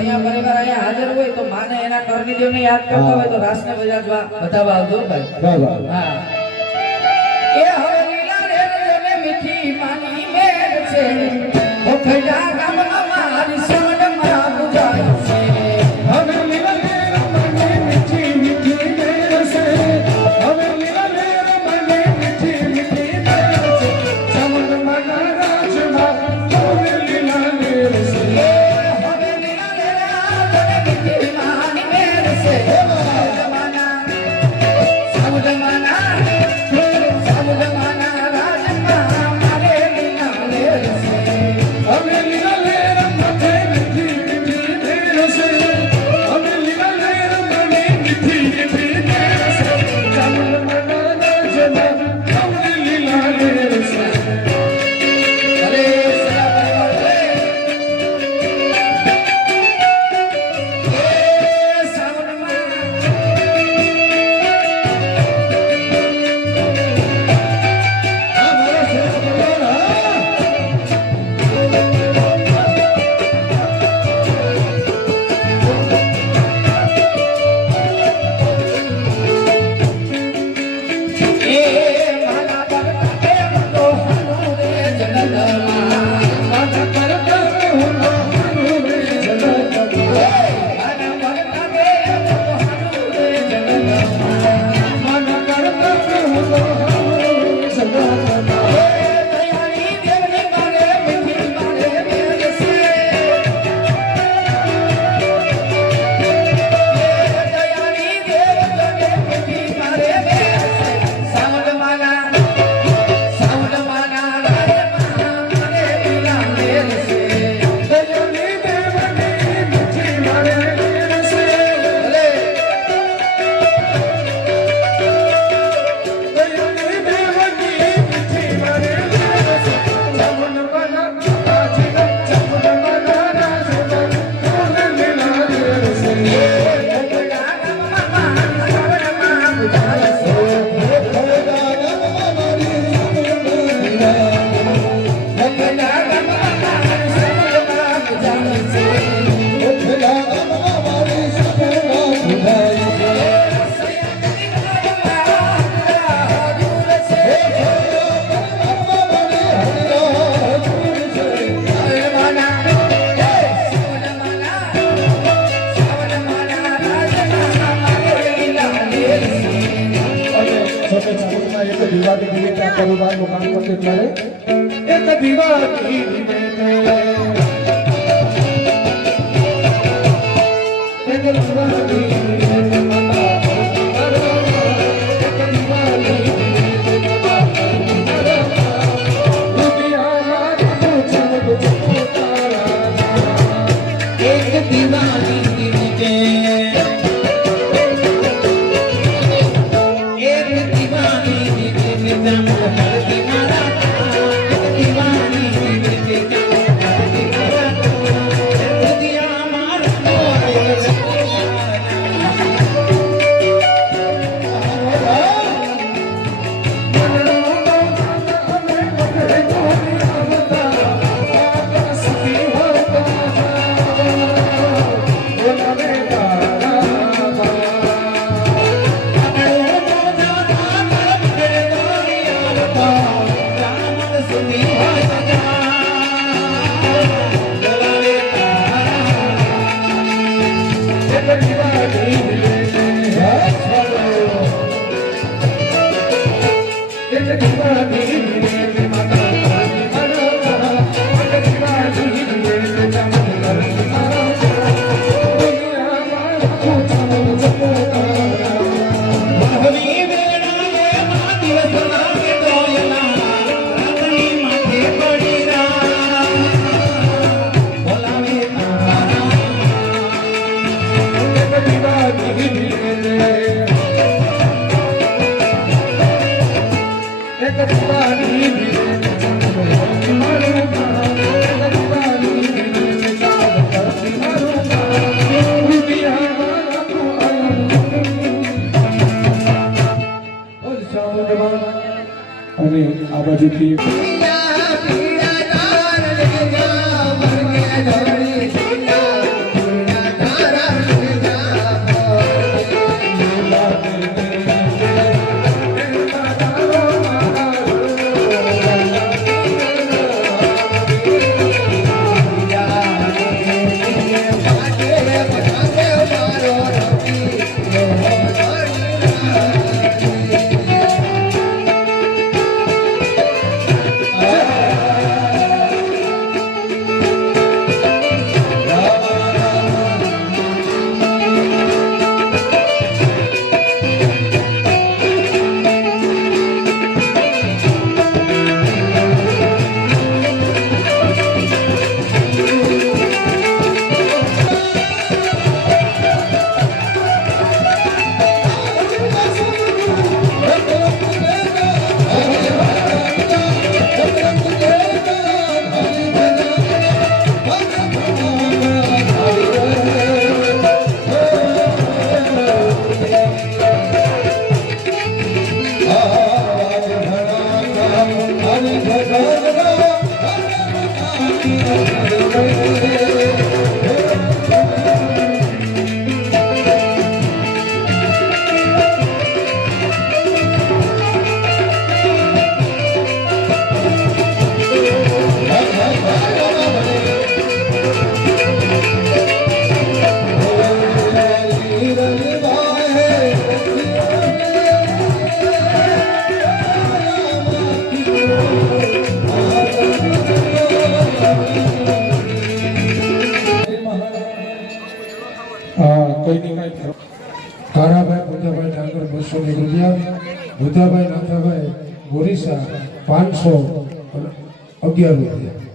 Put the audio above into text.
અહીંયા પરિવાર અહીંયા હાજર હોય તો માને એના કરણી દેવને યાદ કરતા હોય તો રાસને બજાવવા બતાવવા આવજો ભાઈ હા એ હવે લીલા રે જમે મીઠી માની મેર છે ઓખડા ગામમાં મારી સોનમાં પૂજાય છે હવે લીલા રે મને મીઠી મીઠી મેર છે હવે લીલા રે મને મીઠી મીઠી મેર છે સમનમાં રાજમાં હવે લીલા રે છે હવે લીલા રે જમે મીઠી માની મેર છે परिवार मुकाम पर चले एक दीवार की एक दीवार की અને આ બાજુથી પીડા પીડા કોઈની કાંઈ કારાભાઈ બુધાભાઈ ઠાકર 200 રૂપિયા, બુધાભાઈ નાથાભાઈ ઓરિસ્સા 511 રૂપિયા.